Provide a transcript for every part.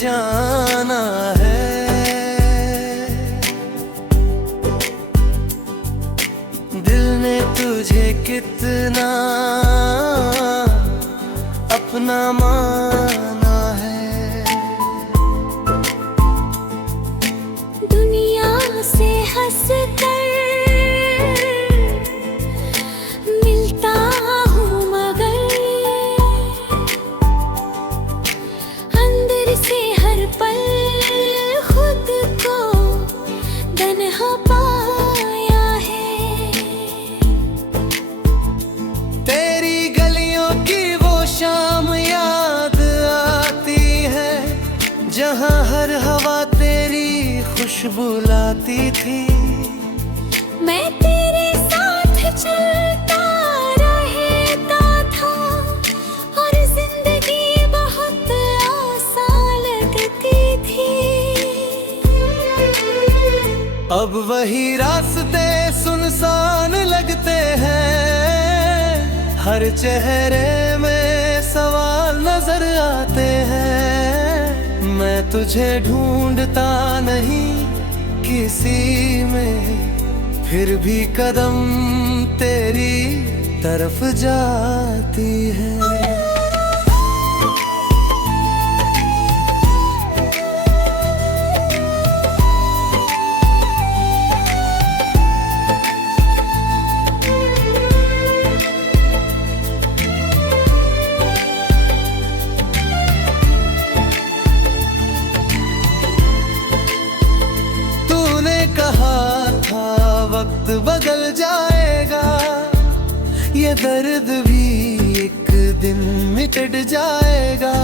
जाना है। दिल ने तुझे कितना अपना माना है। दुनिया से हंस कर मिलता हूँ मगर अंदर से हर पल खुद को तन्हा पाया है। तेरी गलियों की वो शाम याद आती है, जहाँ हर हवा तेरी खुशबू लाती थी। मैं तेरे साथ चलता रहता था और जिंदगी बहुत आसान लगती थी। अब वही रास्ते सुनसान लगते हैं, हर चेहरे में सवाल नजर आते हैं। मैं तुझे ढूंढता नहीं किसी में, फिर भी कदम तेरी तरफ जाती है। कहा था वक्त बदल जाएगा, ये दर्द भी एक दिन मिट जाएगा।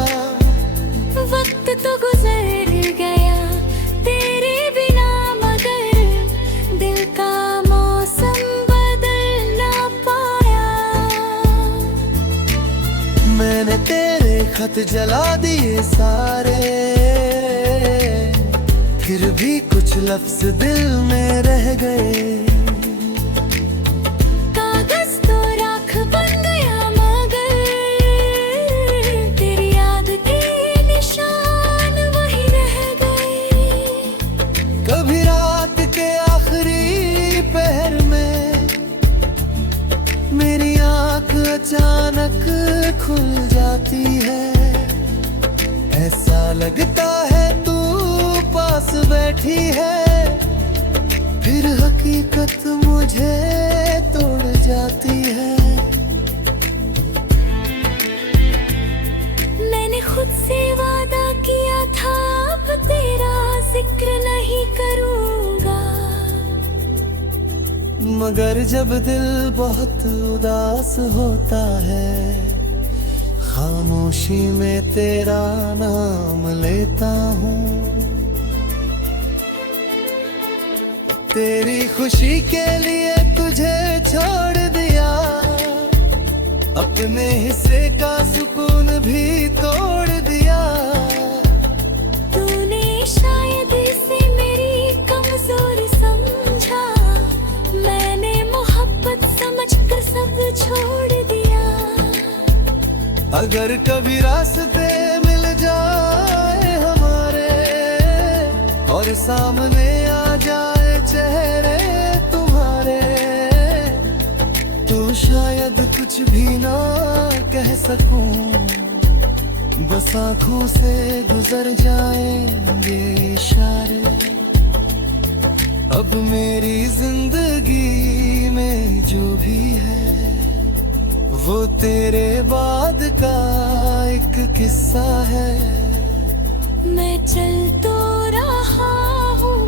वक्त तो गुजर गया तेरे बिना, मगर दिल का मौसम बदल ना पाया। मैंने तेरे खत जला दिए सारे, फिर भी कुछ लफ्ज दिल में रह गए। कागज तो राख बन गया मगर तेरी याद के निशान वही रह गए। कभी रात के आखिरी पहर में मेरी आँख अचानक खुल जाती है। ऐसा लगता है तू पास बैठी है, फिर हकीकत मुझे तोड़ जाती है। मैंने खुद से वादा किया था अब तेरा जिक्र नहीं करूँगा, मगर जब दिल बहुत उदास होता है, खामोशी में तेरा नाम लेता हूँ। तेरी खुशी के लिए तुझे छोड़ दिया, अपने हिस्से का सुकून भी तोड़ दिया। तूने शायद इसे मेरी कमजोरी समझा, मैंने मोहब्बत समझकर सब छोड़ दिया। अगर कभी रास्ते मिल जाए हमारे और सामने आ जाए चेहरे तुम्हारे, तो शायद कुछ भी ना कह सकूं, बस आँखों से गुजर जाएंगे इशारे। अब मेरी जिंदगी में जो भी है वो तेरे बाद का एक किस्सा है। मैं चल तो रहा हूँ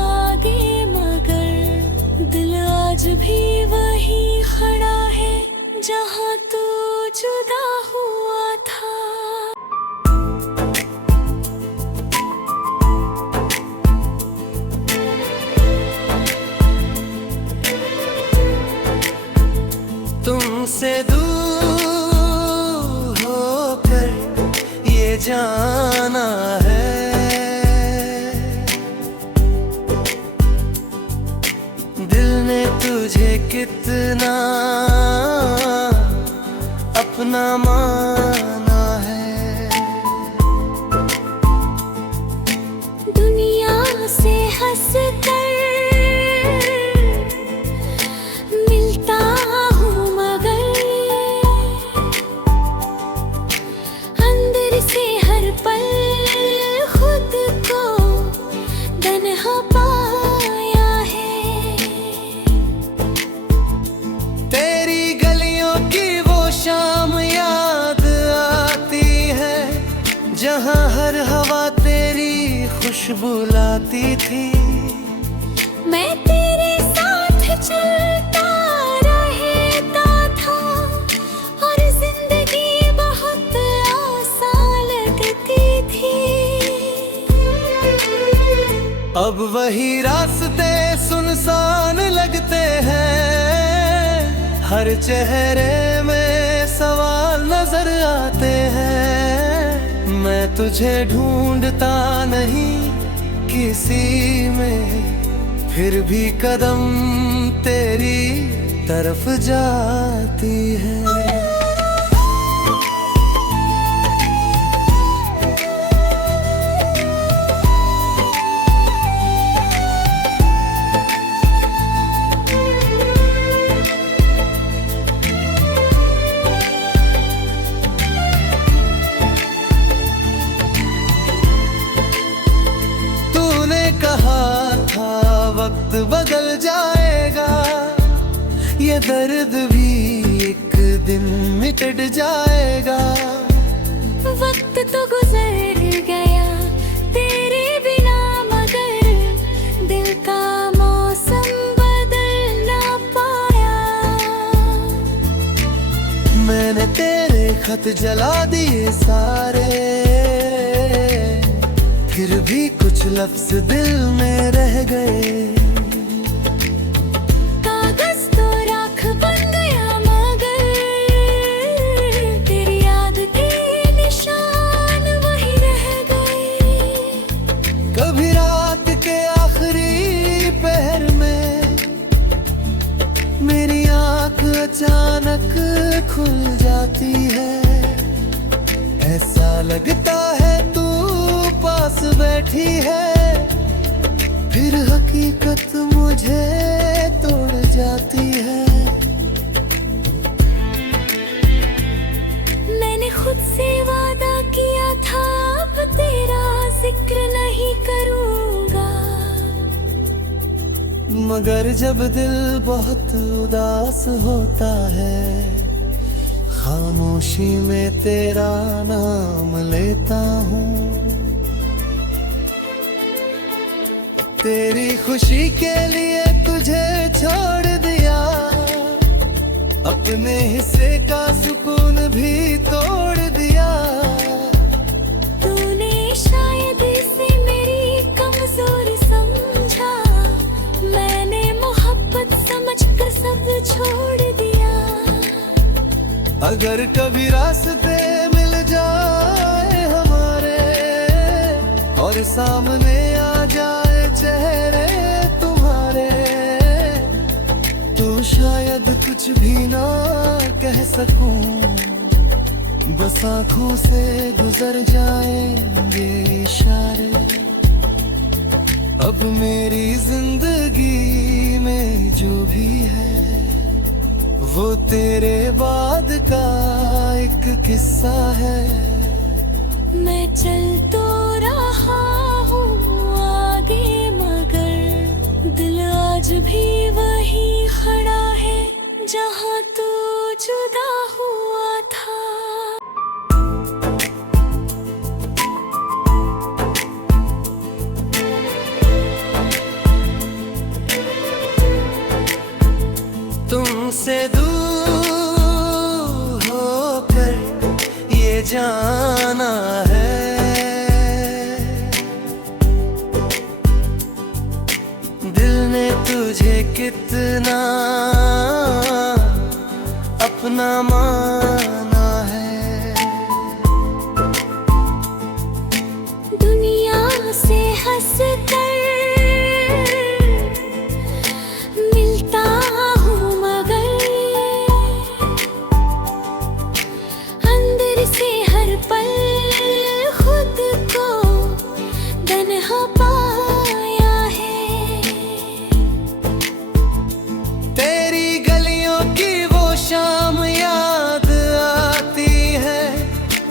आगे मगर दिल आज भी वही खड़ा है जहाँ तू जुदा हुआ था। तुमसे दूर होकर ये जाना है, दिल ने तुझे कितना हर हवा तेरी खुशबू लाती थी। मैं तेरे साथ चलता रहता था और जिंदगी बहुत आसान लगती थी। अब वही रास्ते सुनसान लगते हैं, हर चेहरे में सवाल नजर आते हैं। मैं तुझे ढूंढता नहीं किसी में, फिर भी कदम तेरी तरफ जाती है। कहा था वक्त बदल जाएगा, ये दर्द भी एक दिन मिट जाएगा। वक्त तो गुजर गया तेरे बिना, मगर दिल का मौसम बदल ना पाया। मैंने तेरे खत जला दिए सारे, फिर भी कुछ लफ्ज दिल में रह गए। कागज तो राख बन गया, मगर तेरी याद के निशान वही रह गए। कभी रात के आखिरी पहर में मेरी आंख अचानक खुल जाती है। ऐसा लगता है तू पास बैठी है, फिर हकीकत मुझे तोड़ जाती है। मैंने खुद से वादा किया था अब तेरा जिक्र नहीं करूंगा, मगर जब दिल बहुत उदास होता है, खामोशी में तेरा नाम लेता हूँ। तेरी खुशी के लिए तुझे छोड़ दिया, अपने हिस्से का सुकून भी तोड़ दिया। तूने शायद इसे मेरी कमजोरी समझा, मैंने मोहब्बत समझकर सब छोड़ दिया। अगर कभी रास्ते मिल जाए हमारे और सामने आ जाए चेहरे तुम्हारे, तो शायद कुछ भी ना कह सकूं, बस आंखों से गुजर जाएंगे इशारे। अब मेरी जिंदगी में जो भी है, वो तेरे बाद का एक किस्सा है। मैं चल तो रहा हूँ आगे, मगर दिल आज भी वही खड़ा है जहाँ तू जुदा हुआ था। तुमसे दूर होकर ये जाना है, दिल ने तुझे कितना अपना माना है। दुनिया से हंस कर मिलता हूँ, मगर अंदर से हर पल खुद को तन्हा पाया है। तेरी गलियों की वो शाम याद आती है,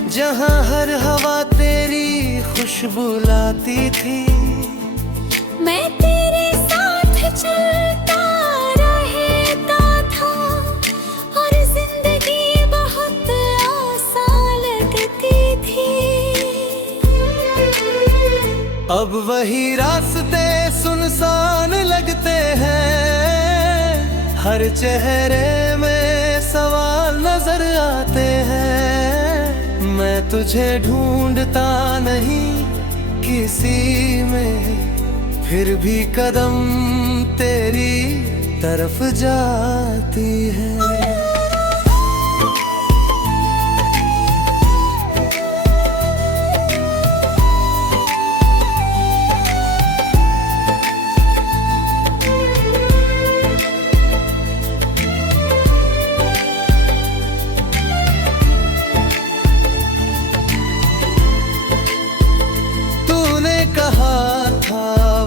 जहाँ हर हवा तेरी खुशबू लाती थी। मैं तेरे साथ चलता रहता था और जिंदगी बहुत आसान लगती थी। अब वही रास्ते सुनसान लगते हैं, हर चेहरे में सवाल नजर आते हैं। मैं तुझे ढूंढता नहीं किसी में, फिर भी कदम तेरी तरफ जाती है।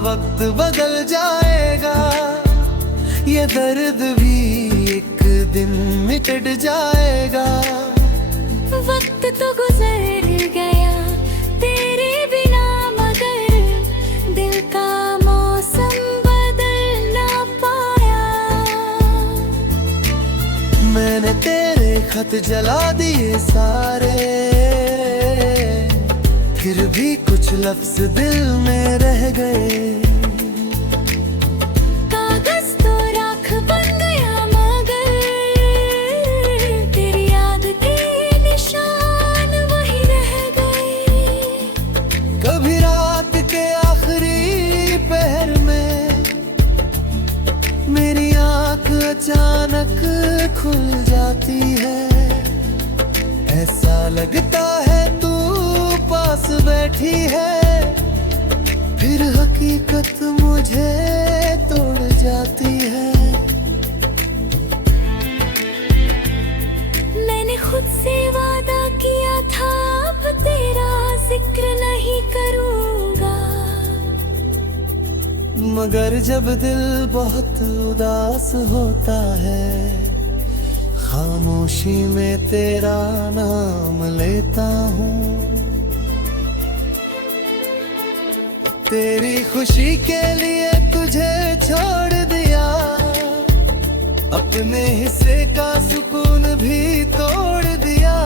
वक्त बदल जाएगा, ये दर्द भी एक दिन मिट जाएगा। वक्त तो गुजर गया तेरे बिना, मगर दिल का मौसम बदल ना पाया। मैंने तेरे खत जला दिए सारे, फिर भी कुछ लफ्ज दिल में रह गए। कागज तो राख बन गया, मगर तेरी याद के निशान वही रह गए। कभी रात के आखिरी पहर में मेरी आंख अचानक खुल जाती है। ऐसा लगता है तू पास बैठी है, फिर हकीकत मुझे तोड़ जाती है। मैंने खुद से वादा किया था, अब तेरा जिक्र नहीं करूंगा, मगर जब दिल बहुत उदास होता है, खामोशी में तेरा नाम लेता हूँ। तेरी खुशी के लिए तुझे छोड़ दिया, अपने हिस्से का सुकून भी तोड़ दिया।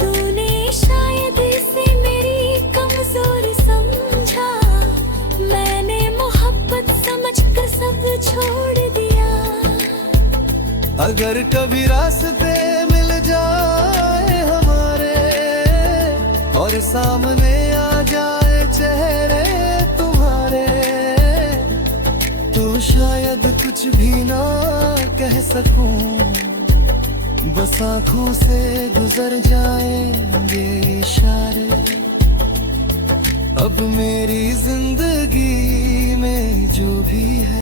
तूने शायद इसे मेरी कमजोरी समझा, मैंने मोहब्बत समझकर सब छोड़ दिया। अगर कभी रास्ते मिल जाए हमारे और सामने आ जाए चेहरे तुम्हारे, तो शायद कुछ भी ना कह सकूं, बस आँखों से गुजर जाएंगे इशारे। अब मेरी जिंदगी में जो भी है